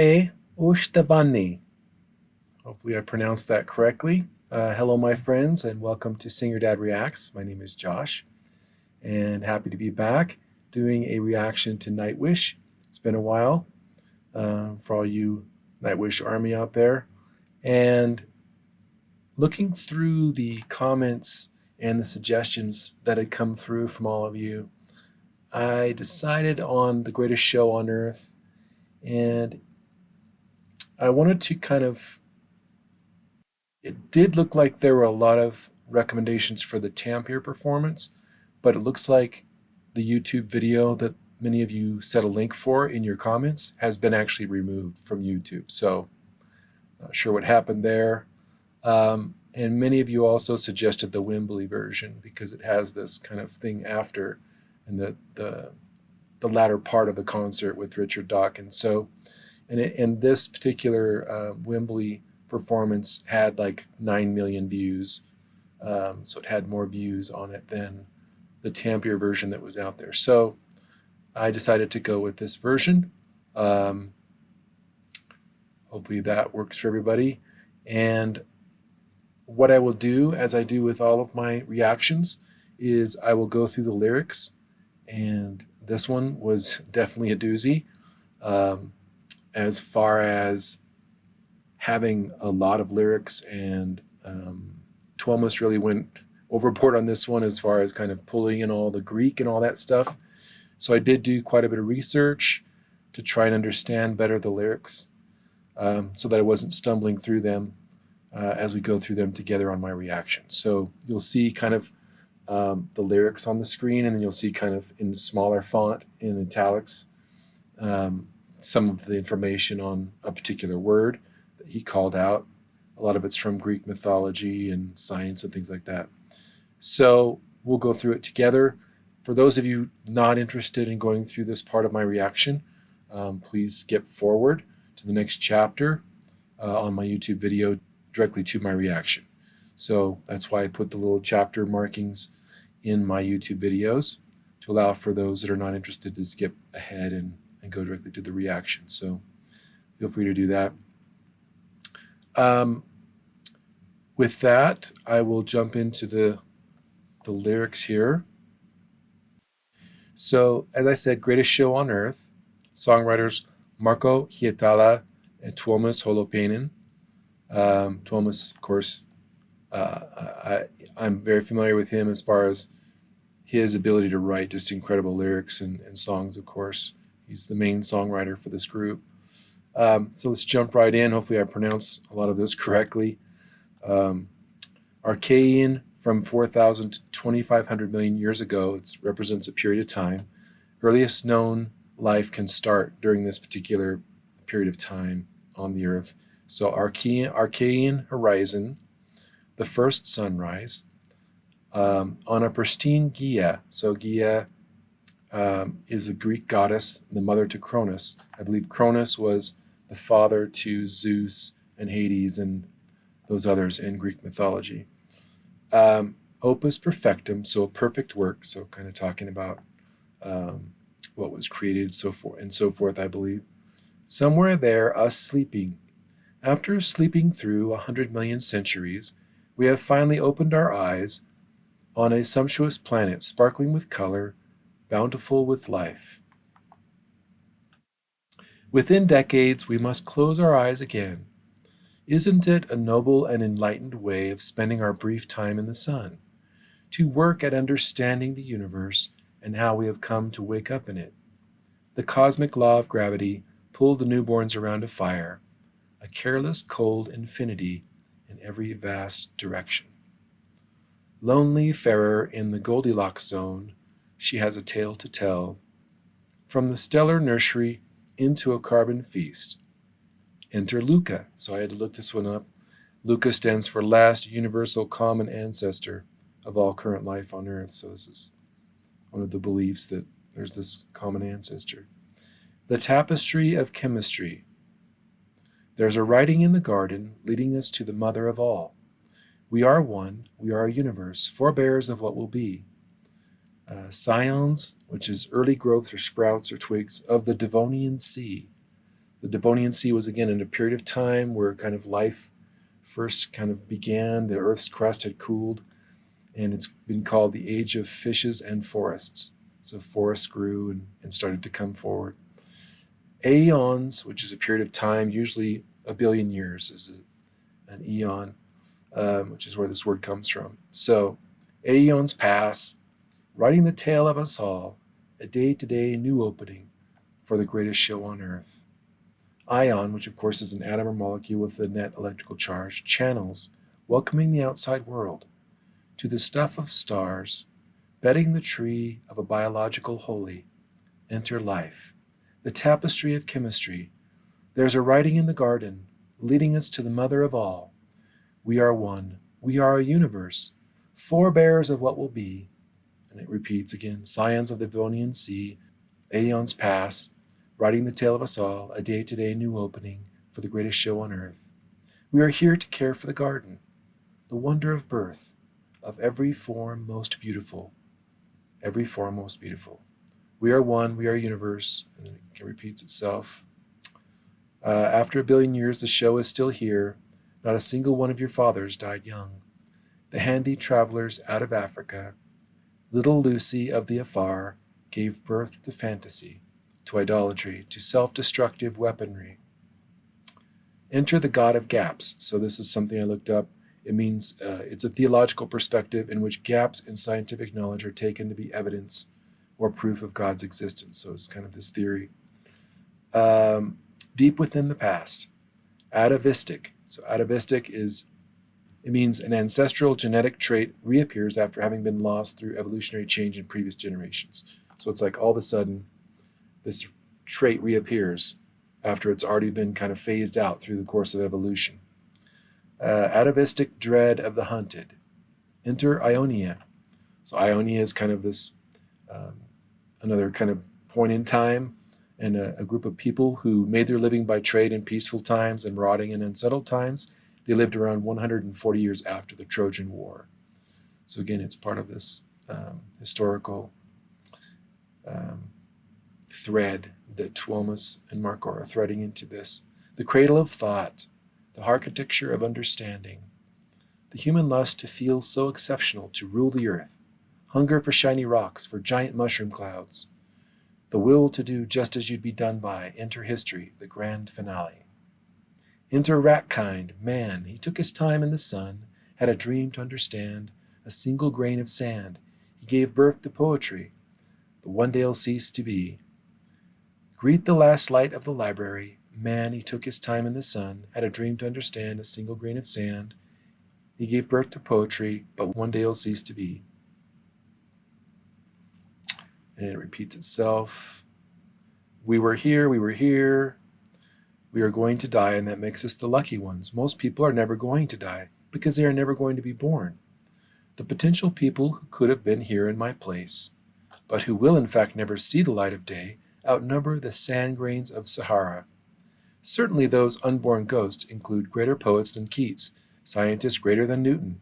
Hey, Ushtabani. Hopefully I pronounced that correctly. Hello, my friends, and welcome to Sing Your Dad Reacts. My name is Josh, and happy to be back doing a reaction to Nightwish. It's been a while for all you Nightwish Army out there. And looking through the comments and the suggestions that had come through from all of you, I decided on The Greatest Show on Earth, and I wanted to it did look like there were a lot of recommendations for the Tampier performance, but it looks like the YouTube video that many of you set a link for in your comments has been actually removed from YouTube. So, not sure what happened there. And many of you also suggested the Wembley version because it has this kind of thing after in the latter part of the concert with Richard Dawkins. So, and this particular Wembley performance had like 9 million views. So it had more views on it than the Tampier version that was out there. So I decided to go with this version. Hopefully that works for everybody. And what I will do, as I do with all of my reactions, is I will go through the lyrics. And this one was definitely a doozy. As far as having a lot of lyrics, and Tuomas really went overboard on this one as far as kind of pulling in all the Greek and all that stuff. So I did do quite a bit of research to try and understand better the lyrics so that I wasn't stumbling through them as we go through them together on my reaction. So you'll see kind of the lyrics on the screen, and then you'll see kind of in smaller font in italics some of the information on a particular word that he called out. A lot of it's from Greek mythology and science and things like that. So we'll go through it together. For those of you not interested in going through this part of my reaction, please skip forward to the next chapter on my YouTube video directly to my reaction. So that's why I put the little chapter markings in my YouTube videos to allow for those that are not interested to skip ahead and go directly to the reaction. So feel free to do that. With that, I will jump into the lyrics here. So, as I said, Greatest Show on Earth, songwriters Marko Hietala and Tuomas Holopainen. Tuomas, of course, I'm very familiar with him as far as his ability to write just incredible lyrics and songs, of course. He's the main songwriter for this group. So let's jump right in. Hopefully I pronounce a lot of this correctly. Archaean, from 4,000 to 2,500 million years ago, it represents a period of time. Earliest known life can start during this particular period of time on the Earth. So Archaean horizon, the first sunrise, on a pristine Gaia. So Gaia is a Greek goddess, the mother to Cronus. I believe Cronus was the father to Zeus and Hades and those others in Greek mythology. Opus perfectum, so a perfect work, so kind of talking about what was created, so forth and so forth, I believe. Somewhere there, us sleeping. After sleeping through 100 million centuries, we have finally opened our eyes on a sumptuous planet, sparkling with color, bountiful with life. Within decades, we must close our eyes again. Isn't it a noble and enlightened way of spending our brief time in the sun? To work at understanding the universe and how we have come to wake up in it. The cosmic law of gravity pulled the newborns around a fire, a careless, cold infinity in every vast direction. Lonely farer in the Goldilocks zone, she has a tale to tell. From the stellar nursery into a carbon feast. Enter Luca. So I had to look this one up. Luca stands for last universal common ancestor of all current life on Earth. So this is one of the beliefs that there's this common ancestor. The tapestry of chemistry. There's a writing in the garden leading us to the mother of all. We are one, we are a universe, forebears of what will be. Scions, which is early growths or sprouts or twigs of the Devonian Sea. The Devonian Sea was again in a period of time where kind of life first kind of began. The Earth's crust had cooled, and it's been called the age of fishes and forests. So forests grew and started to come forward. Aeons, which is a period of time, usually a billion years is an eon, which is where this word comes from. So aeons pass, writing the tale of us all, a day-to-day new opening for the greatest show on earth. Ion, which of course is an atom or molecule with a net electrical charge, channels, welcoming the outside world, to the stuff of stars, bedding the tree of a biological holy, enter life, the tapestry of chemistry. There's a writing in the garden, leading us to the mother of all. We are one. We are a universe, forebears of what will be. And it repeats again, scions of the Devonian Sea, aeons pass, writing the tale of us all, a day-to-day new opening for the greatest show on earth. We are here to care for the garden, the wonder of birth, of every form most beautiful, every form most beautiful. We are one, we are a universe, and then it repeats itself. After a billion years, the show is still here. Not a single one of your fathers died young. The handy travelers out of Africa, little Lucy of the afar, gave birth to fantasy, to idolatry, to self-destructive weaponry. Enter the God of gaps. So this is something I looked up. It means it's a theological perspective in which gaps in scientific knowledge are taken to be evidence or proof of God's existence. So it's kind of this theory. Deep within the past. Atavistic. So atavistic it means an ancestral genetic trait reappears after having been lost through evolutionary change in previous generations. So it's like all of a sudden this trait reappears after it's already been kind of phased out through the course of evolution. Atavistic dread of the hunted. Enter Ionia. So Ionia is kind of this another kind of point in time, and a group of people who made their living by trade in peaceful times and marauding in unsettled times. They lived around 140 years after the Trojan War. So again, it's part of this historical thread that Tuomas and Markor are threading into this. The cradle of thought, the architecture of understanding, the human lust to feel so exceptional, to rule the earth, hunger for shiny rocks, for giant mushroom clouds, the will to do just as you'd be done by, enter history, the grand finale. Enter rat-kind, man, he took his time in the sun, had a dream to understand, a single grain of sand. He gave birth to poetry, but one day'll cease to be. Greet the last light of the library, man, he took his time in the sun, had a dream to understand, a single grain of sand. He gave birth to poetry, but one day'll cease to be. And it repeats itself. We were here, we were here. We are going to die, and that makes us the lucky ones. Most people are never going to die because they are never going to be born. The potential people who could have been here in my place, but who will in fact never see the light of day, outnumber the sand grains of Sahara. Certainly those unborn ghosts include greater poets than Keats, scientists greater than Newton.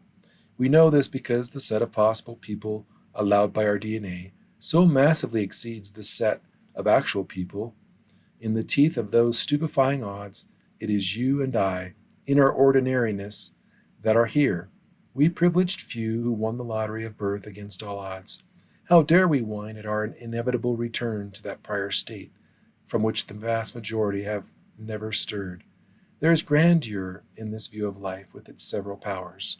We know this because the set of possible people allowed by our DNA so massively exceeds the set of actual people. In the teeth of those stupefying odds, it is you and I, in our ordinariness, that are here, we privileged few who won the lottery of birth against all odds. How dare we whine at our inevitable return to that prior state, from which the vast majority have never stirred? There is grandeur in this view of life with its several powers.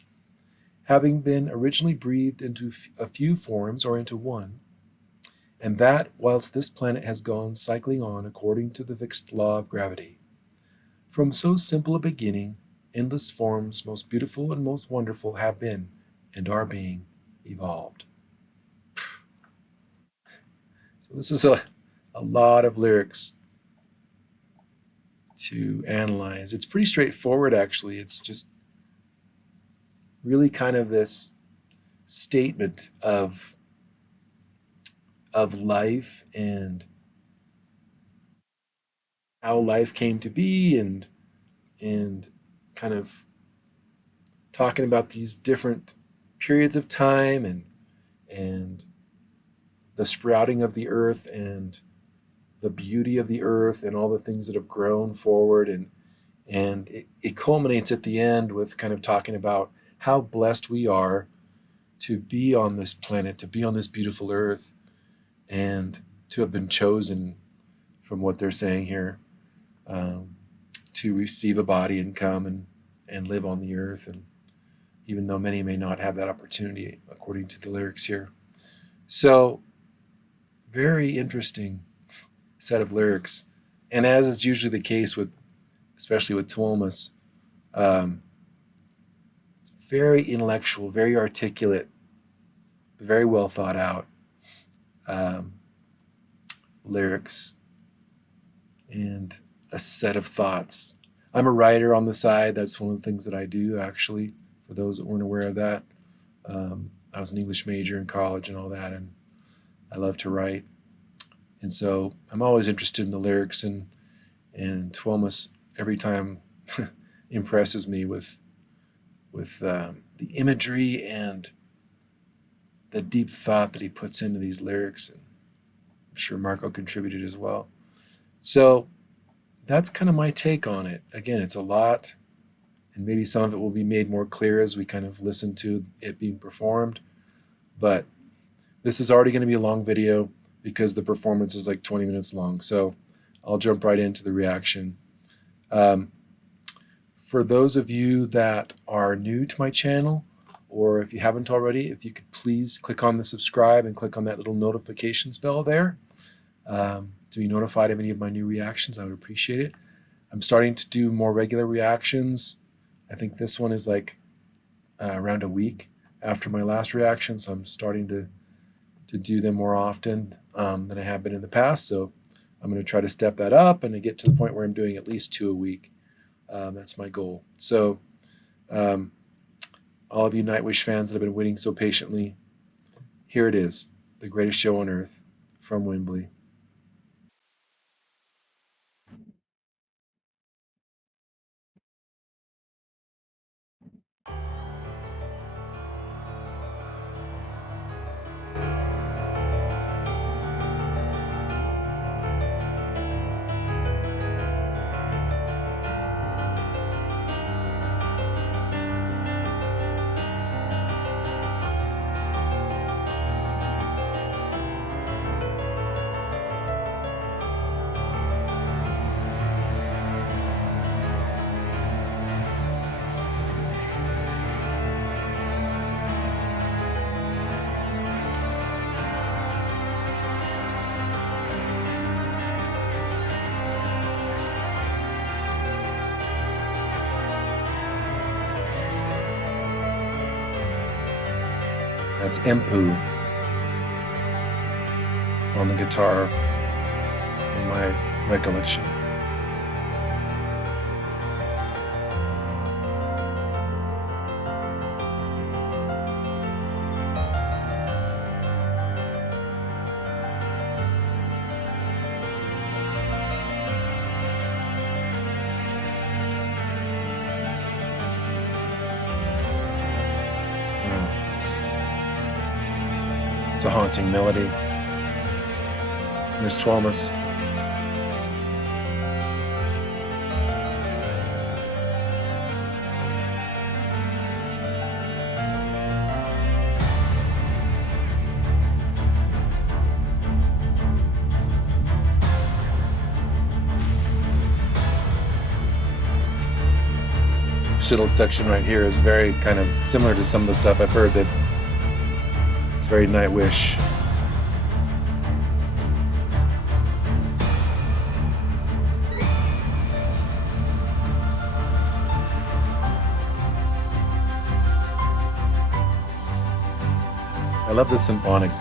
Having been originally breathed into a few forms or into one, and that whilst this planet has gone cycling on according to the fixed law of gravity. From so simple a beginning, endless forms, most beautiful and most wonderful, have been, and are being, evolved. So this is a lot of lyrics to analyze. It's pretty straightforward, actually. It's just really kind of this statement of life and how life came to be, and kind of talking about these different periods of time and the sprouting of the earth and the beauty of the earth and all the things that have grown forward, and it culminates at the end with kind of talking about how blessed we are to be on this planet, to be on this beautiful earth, and to have been chosen, from what they're saying here, to receive a body and come and live on the earth. And even though many may not have that opportunity, according to the lyrics here. So, very interesting set of lyrics. And as is usually the case with, especially with Tuomas, very intellectual, very articulate, very well thought out lyrics and a set of thoughts. I'm a writer on the side. That's one of the things that I do, actually, for those that weren't aware of that. I was an English major in college and all that, and I love to write. And so I'm always interested in the lyrics, and Tuomas every time impresses me with the imagery and the deep thought that he puts into these lyrics. And I'm sure Marco contributed as well. So that's kind of my take on it. Again, it's a lot, and maybe some of it will be made more clear as we kind of listen to it being performed. But this is already going to be a long video because the performance is like 20 minutes long. So I'll jump right into the reaction. For those of you that are new to my channel, or if you haven't already, if you could please click on the subscribe and click on that little notifications bell there to be notified of any of my new reactions. I would appreciate it. I'm starting to do more regular reactions. I think this one is like around a week after my last reaction, so I'm starting to do them more often than I have been in the past. So I'm going to try to step that up and to get to the point where I'm doing at least 2 a week. That's my goal. So all of you Nightwish fans that have been waiting so patiently, here it is, the greatest show on earth from Wembley. That's Empu on the guitar, in my recollection. It's a haunting melody. There's Tuomas. This little section right here is very kind of similar to some of the stuff I've heard that it's very Nightwish. I love the symphonic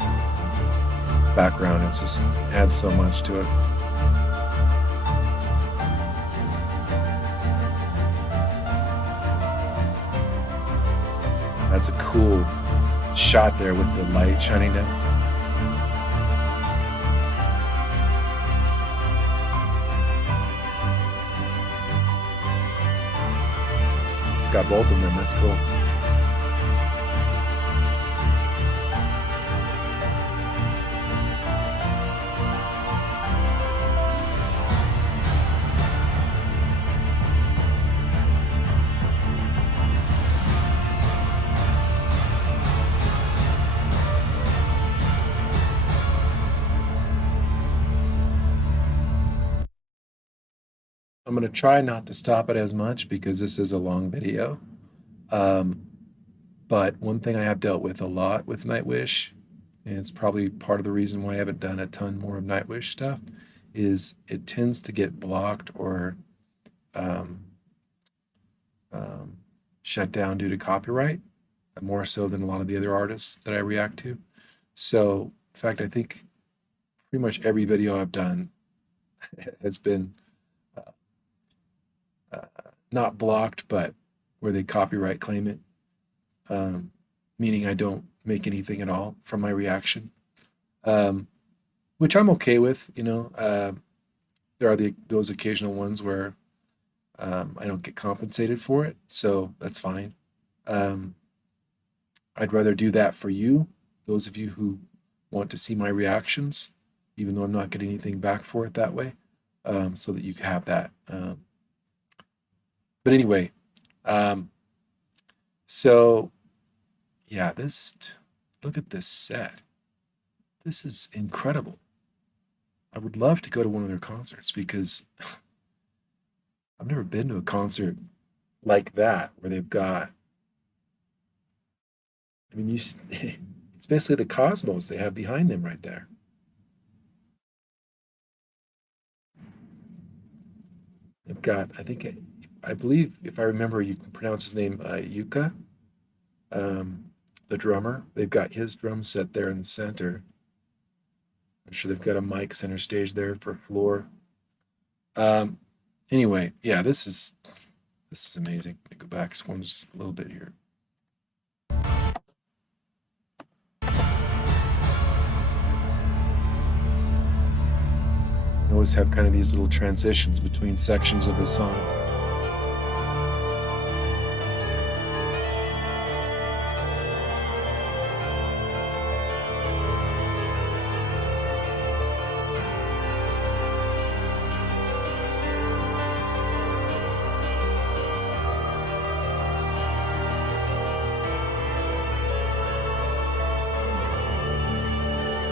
background. It just adds so much to it. That's a cool shot there with the light shining down. It's got both of them. That's cool. I'm going to try not to stop it as much because this is a long video. Um, but one thing I have dealt with a lot with Nightwish, and it's probably part of the reason why I haven't done a ton more of Nightwish stuff, is it tends to get blocked or um, um, shut down due to copyright, more so than a lot of the other artists that I react to. So, in fact, I think pretty much every video I've done has been uh, uh, not blocked, but where they copyright claim it, um, meaning I don't make anything at all from my reaction, um, which I'm okay with. There are those occasional ones where I don't get compensated for it, so that's fine. Um, I'd rather do that for you, those of you who want to see my reactions, even though I'm not getting anything back for it that way, so that you can have that. But anyway, um, so yeah, look at this set. This is incredible. I would love to go to one of their concerts because I've never been to a concert like that where they've got, I mean, it's basically the cosmos they have behind them right there. They've got, I believe, if I remember, you can pronounce his name, Yuka, um, the drummer. They've got his drum set there in the center. I'm sure they've got a mic center stage there for floor. Um, anyway, yeah, this is amazing. Let me go back just a little bit here. I always have kind of these little transitions between sections of the song.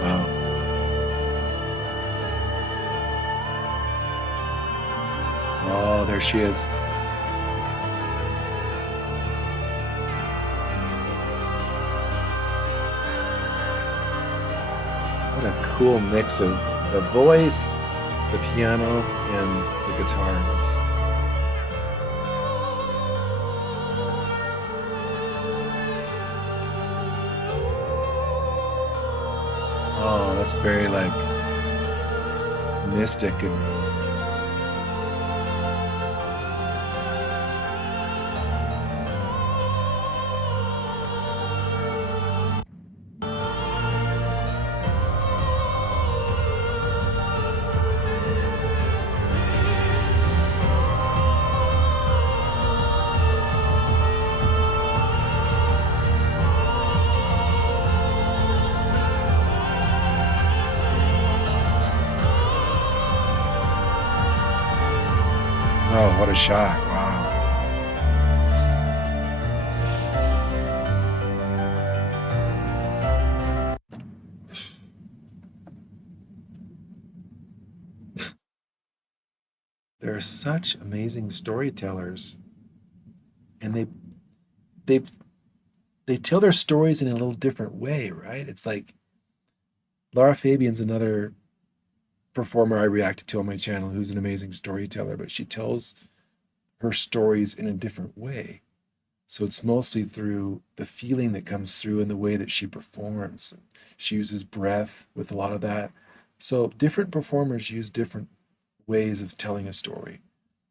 Wow. Oh, there she is. What a cool mix of the voice, the piano, and the guitar. That's very like mystic and oh, what a shot! Wow. They're such amazing storytellers, and they they tell their stories in a little different way, right? It's like Lara Fabian's another performer I reacted to on my channel who's an amazing storyteller, but she tells her stories in a different way. So it's mostly through the feeling that comes through in the way that she performs. She uses breath with a lot of that. So different performers use different ways of telling a story.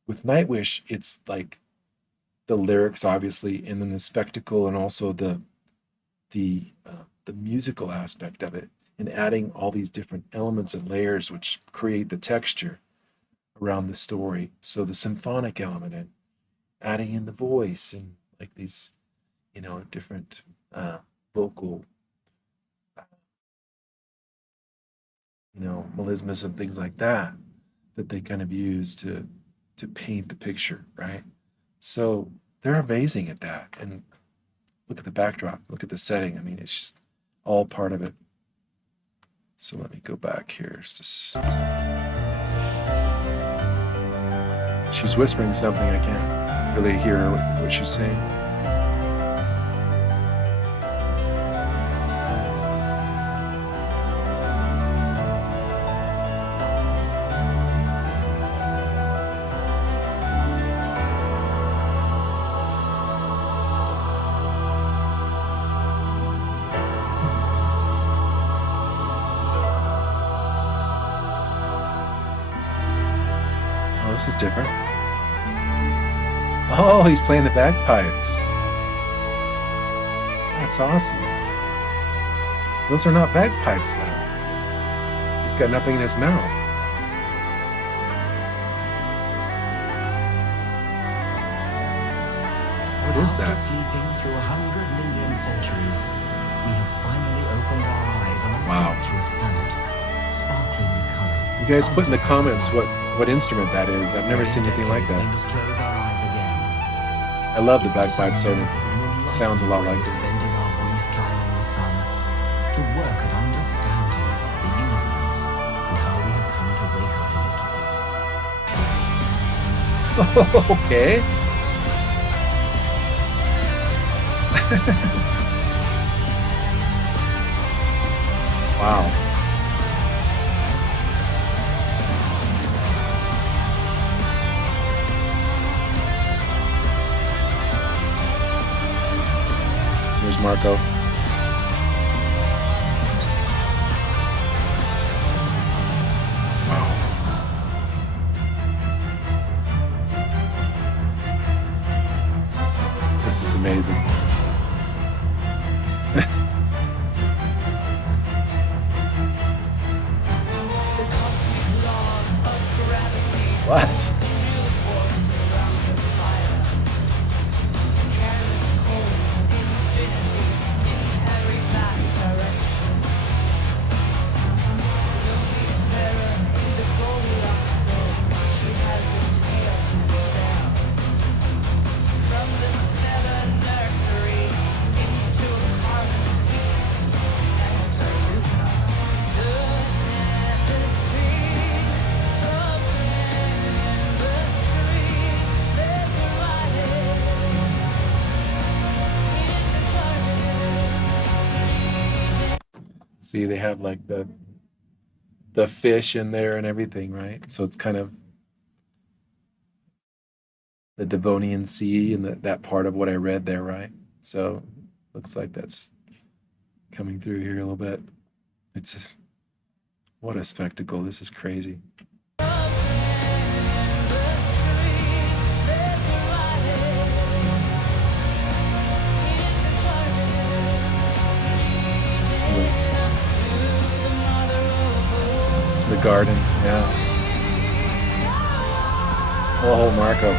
With Nightwish, it's like the lyrics, obviously, and then the spectacle, and also the musical aspect of it, and adding all these different elements and layers which create the texture around the story. So the symphonic element and adding in the voice and like these, different vocal, uh, melismas and things like that that they kind of use to paint the picture, right? So they're amazing at that. And look at the backdrop, look at the setting. I mean, it's just all part of it. So let me go back here. It's just She's whispering something. I can't really hear what she's saying. Oh, this is different. Oh, he's playing the bagpipes. That's awesome. Those are not bagpipes, though. He's got nothing in his mouth. What is that? After sleeping through 100 million centuries, we have finally opened our eyes on a Wow. sumptuous planet, sparkling with color. You guys put in the comments what instrument that is. I've never seen anything like We that. must close our eyes again. I love the bagpipe solo. It sounds a lot like it. Spending our brief time in the sun to work at understanding the universe and how we have come to wake up in it. Okay. Wow. Here's Marco. Wow. This is amazing. What? See, they have like the fish in there and everything, right? So it's kind of the Devonian Sea and that part of what I read there, right? So looks like that's coming through here a little bit. It's just, what a spectacle. This is crazy. The garden, yeah. Oh, Marco.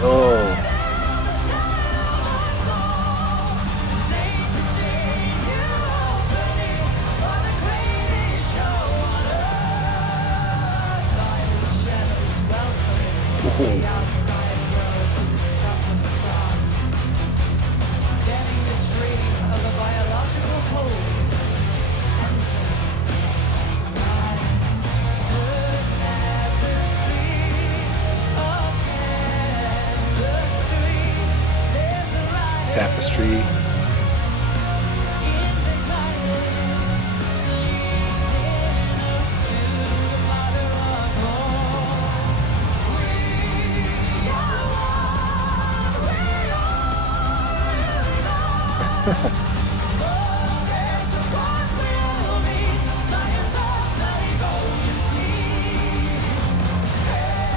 Oh. Tapestry.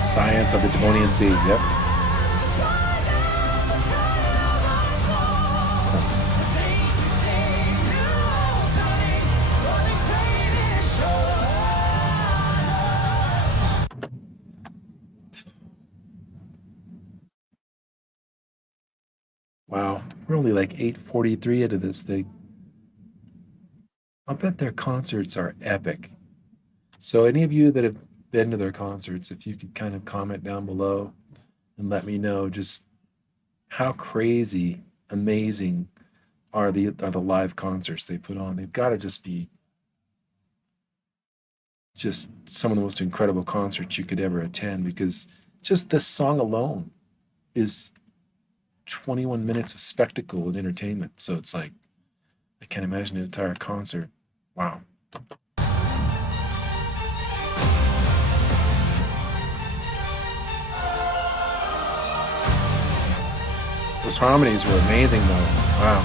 Science of the Devonian Sea, yep. Wow, we're only like 8:43 into this thing. I'll bet their concerts are epic. So any of you that have been to their concerts, if you could kind of comment down below and let me know just How crazy, amazing are the live concerts they put on? They've got to just be just some of the most incredible concerts you could ever attend because just this song alone is 21 minutes of spectacle and entertainment. So it's like I can't imagine an entire concert. Wow. Those harmonies were amazing though. Wow.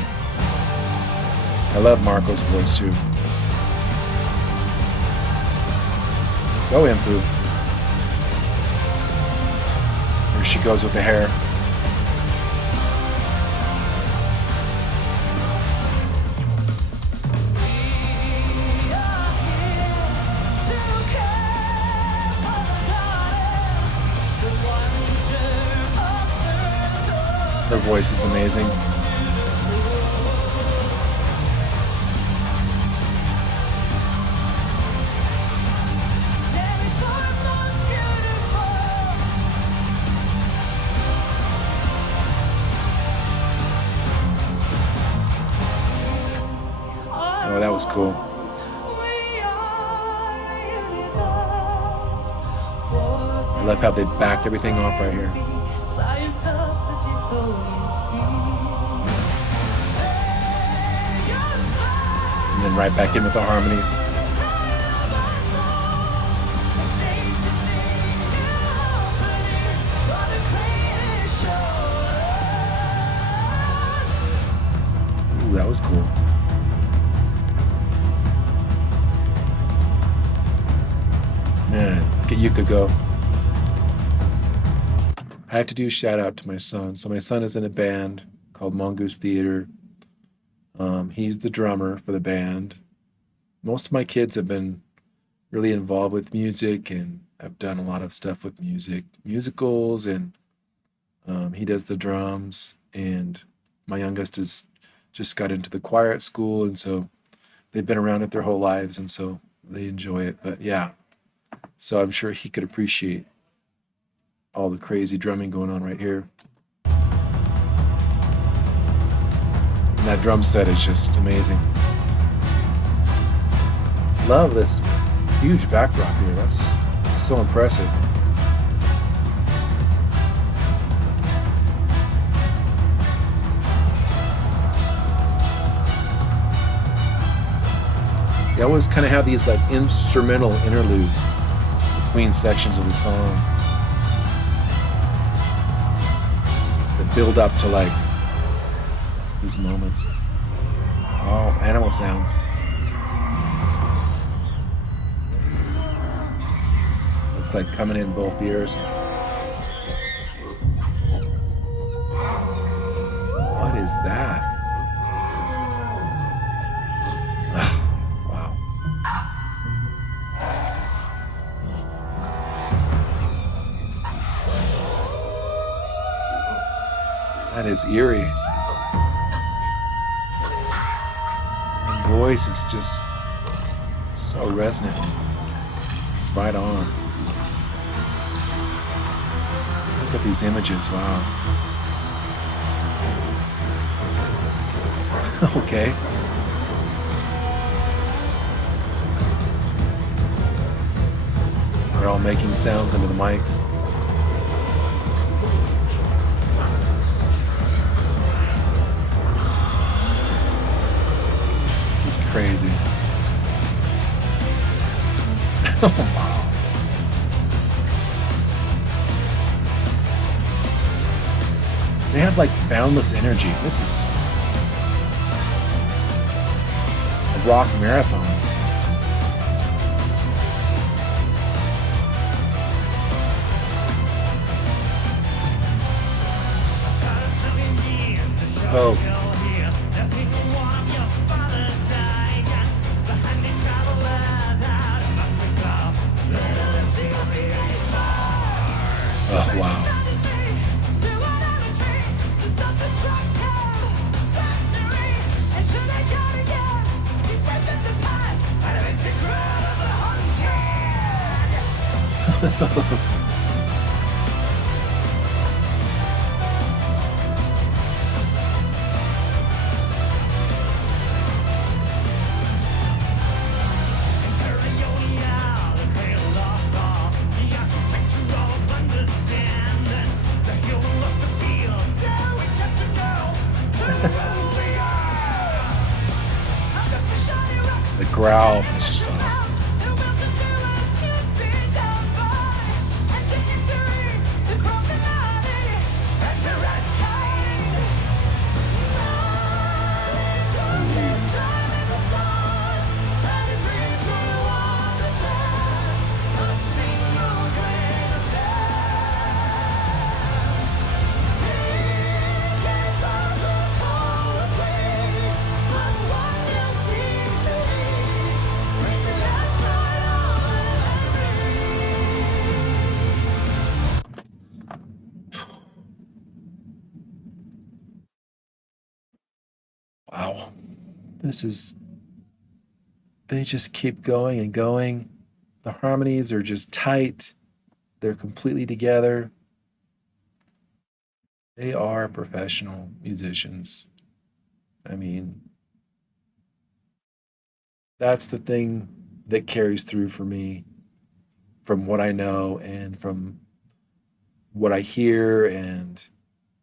I love Marco's voice too. Go Impu. There she goes with the hair. Her voice is amazing. Oh, that was cool. I love how they backed everything off right here. And then right back in with the harmonies. Ooh, that was cool. Man, look at Yuka go. I have to do a shout out to my son. So my son is in a band called Mongoose Theater. He's the drummer for the band. Most of my kids have been really involved with music and I've done a lot of stuff with music, musicals, and he does the drums. And my youngest is just got into the choir at school, and so they've been around it their whole lives, and so they enjoy it. But yeah, so I'm sure he could appreciate all the crazy drumming going on right here. And that drum set is just amazing. Love this huge backdrop here. That's so impressive. They always kind of have these like instrumental interludes between sections of the song that build up to like these moments. Oh, animal sounds. It's like coming in both ears. What is that? Wow. That is eerie. Her voice is just so resonant. Right on. Look at these images, wow. Okay. They're all making sounds into the mic. This is crazy. Oh, wow. They have like boundless energy. This is a rock marathon. Oh. Oh, wow. growl is just awesome. Wow. They just keep going and going. The harmonies are just tight. They're completely together. They are professional musicians. I mean, that's the thing that carries through for me from what I know and from what I hear and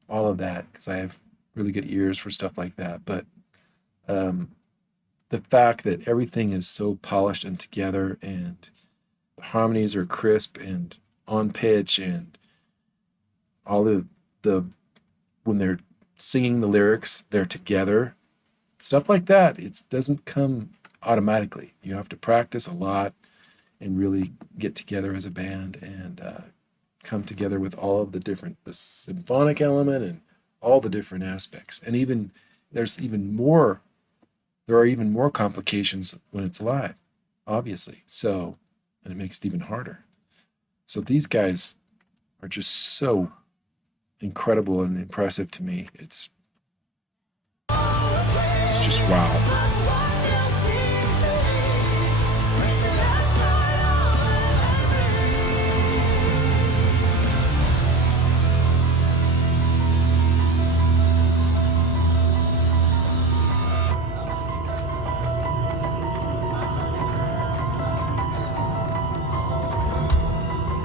all of that, because I have really good ears for stuff like that. But um, the fact that everything is so polished and together and the harmonies are crisp and on pitch and all the when they're singing the lyrics, they're together. Stuff like that, it doesn't come automatically. You have to practice a lot and really get together as a band and come together with all of the symphonic element and all the different aspects. And even there's even more, there are even more complications when it's live, obviously. So, and it makes it even harder. So these guys are just so incredible and impressive to me. It's just wow.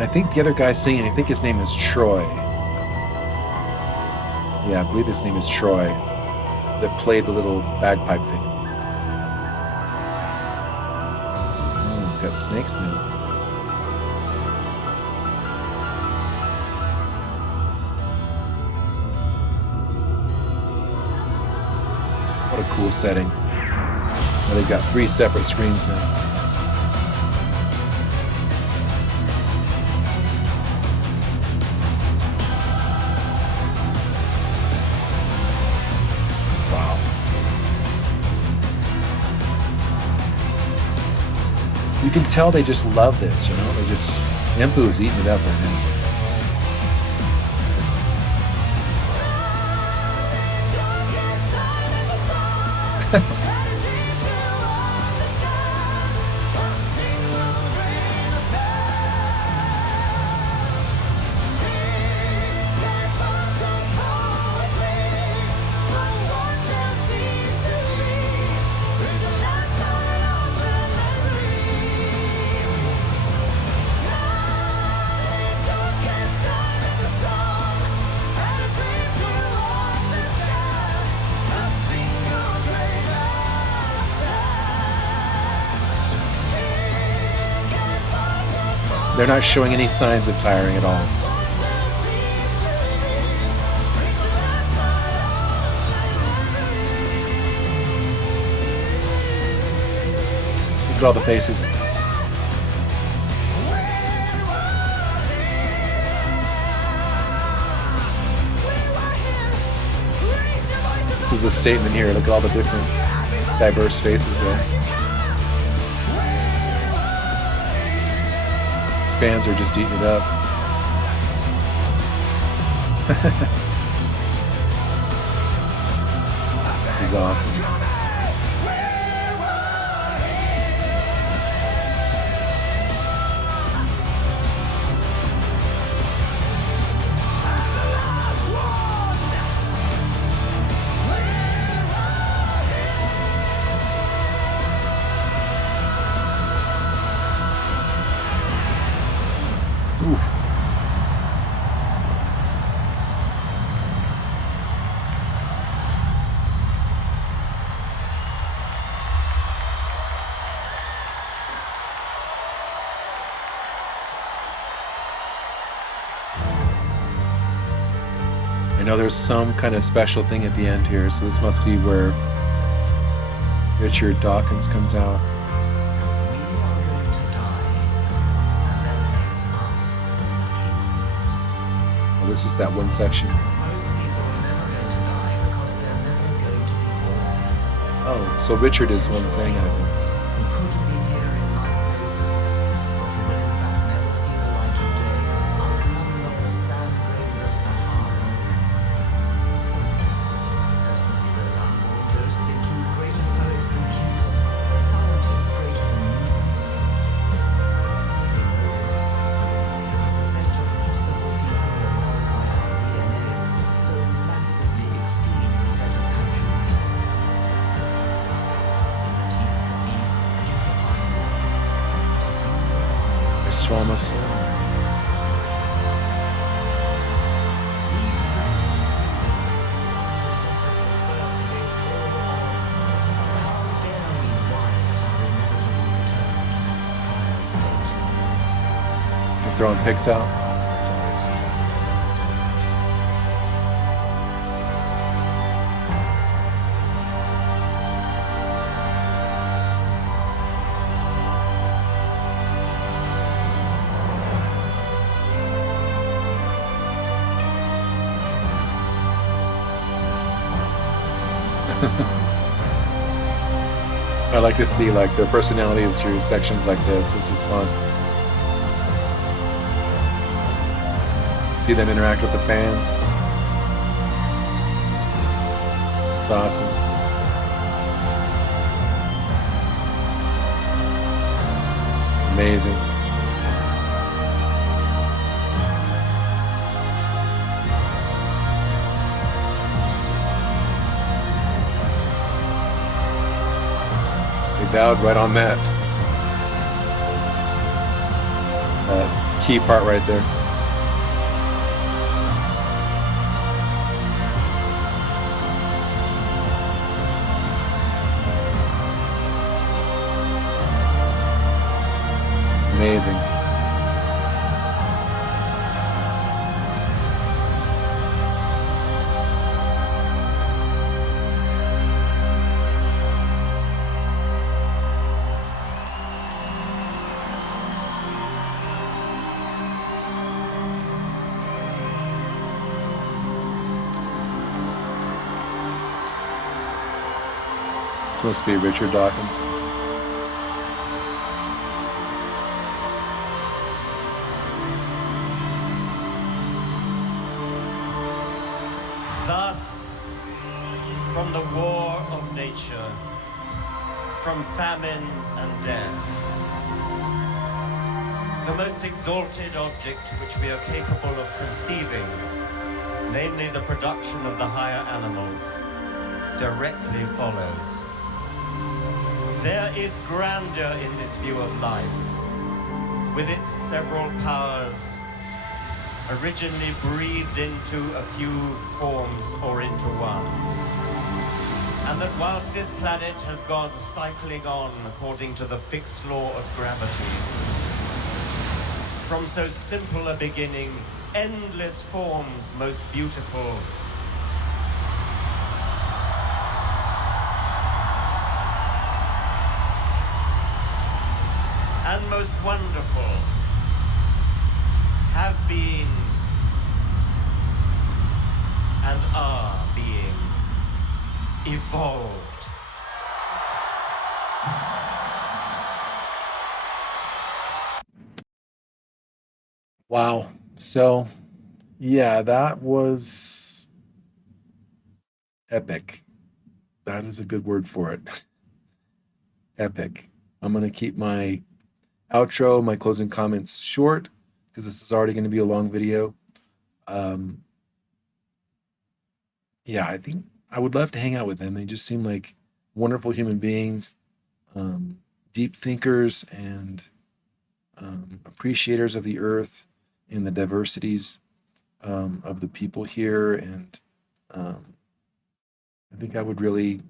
I think the other guy singing, I think his name is Troy. Yeah, I believe his name is Troy, that played the little bagpipe thing. Oh, got snakes now. What a cool setting. Now they've got 3 separate screens now. You can tell they just love this, you know? They just, Empu's eating it up right now. They're not showing any signs of tiring at all. Look at all the faces. This is a statement here. Look at all the different diverse faces there. Fans are just eating it up. This is awesome. know there's some kind of special thing at the end here, so this must be where Richard Dawkins comes out. We are going to die, and that makes us the lucky ones. Oh, this is that one section. Most people are never going to die because they're never going to be born. Oh, so Richard is one saying it. Who could have been here in my place, but who will in fact never see the light of day, outnumber the sand grains of Sahara. Certainly those unborn ghosts include greater poets than Keats, scientists greater than Newton. We know this because the set of possible people allowed by our DNA so massively exceeds the set of actual people. In the teeth of these stupefying ones, it is you and I. There's Swamus. We proudly defend our birth against all odds. How dare we whine at our inevitable return to that prior state? They're throwing pics out. Vast majority never stirred. I like to see like their personalities through sections like this. This is fun. See them interact with the fans. It's awesome. Amazing. They bowed right on that key part right there. Amazing. This must be Richard Dawkins. Thus, from the war of nature, from famine and death, the most exalted object which we are capable of conceiving, namely the production of the higher animals, directly follows. There is grandeur in this view of life, with its several powers originally breathed into a few forms or into one. And that whilst this planet has gone cycling on according to the fixed law of gravity, from so simple a beginning, endless forms most beautiful, and most wonderful have been and are being evolved. Wow. So, yeah, that was epic. That is a good word for it. Epic. I'm going to keep my outro, my closing comments short because this is already going to be a long video. Um, yeah, I think I would love to hang out with them. They just seem like wonderful human beings, deep thinkers, and appreciators of the earth and the diversities of the people here. And I think I would really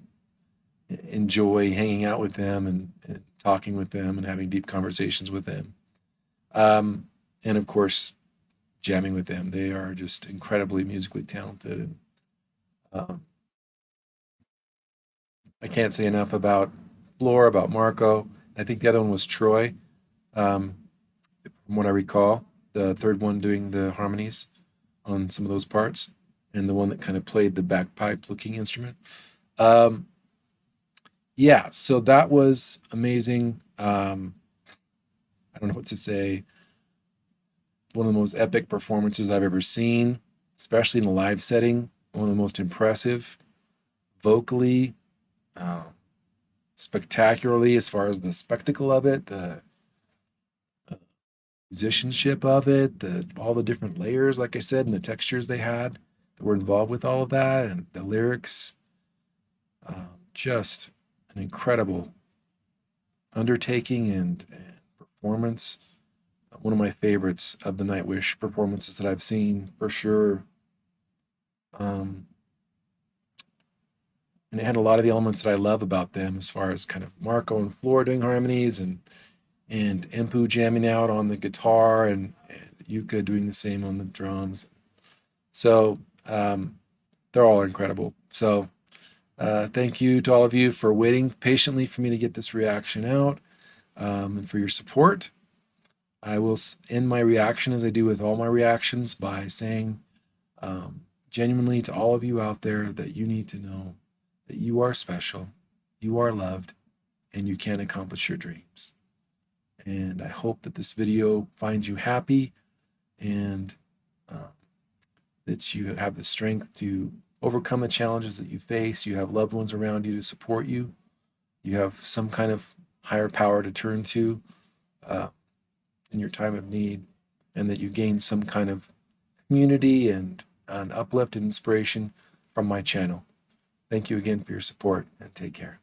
enjoy hanging out with them and talking with them and having deep conversations with them. And of course, jamming with them. They are just incredibly musically talented, and I can't say enough about Floor, about Marco. I think the other one was Troy, um, from what I recall. The third one doing the harmonies on some of those parts, and the one that kind of played the bagpipe looking instrument. Um, yeah, so that was amazing. I don't know what to say. One of the most epic performances I've ever seen, especially in a live setting. One of the most impressive, vocally, uh, spectacularly, as far as the spectacle of it, the musicianship of it, all the different layers, like I said, and the textures they had that were involved with all of that, and the lyrics. Just an incredible undertaking and performance. One of my favorites of the Nightwish performances that I've seen for sure. Um, and it had a lot of the elements that I love about them, as far as kind of Marco and Floor doing harmonies, and Empu jamming out on the guitar, and Yuka doing the same on the drums. So they're all incredible. So thank you to all of you for waiting patiently for me to get this reaction out, and for your support. I will end my reaction, as I do with all my reactions, by saying genuinely to all of you out there that you need to know that you are special, you are loved, and you can accomplish your dreams. And I hope that this video finds you happy, and that you have the strength to overcome the challenges that you face. You have loved ones around you to support you. You have some kind of higher power to turn to in your time of need, and that you gain some kind of community and an uplift and inspiration from my channel. Thank you again for your support, and take care.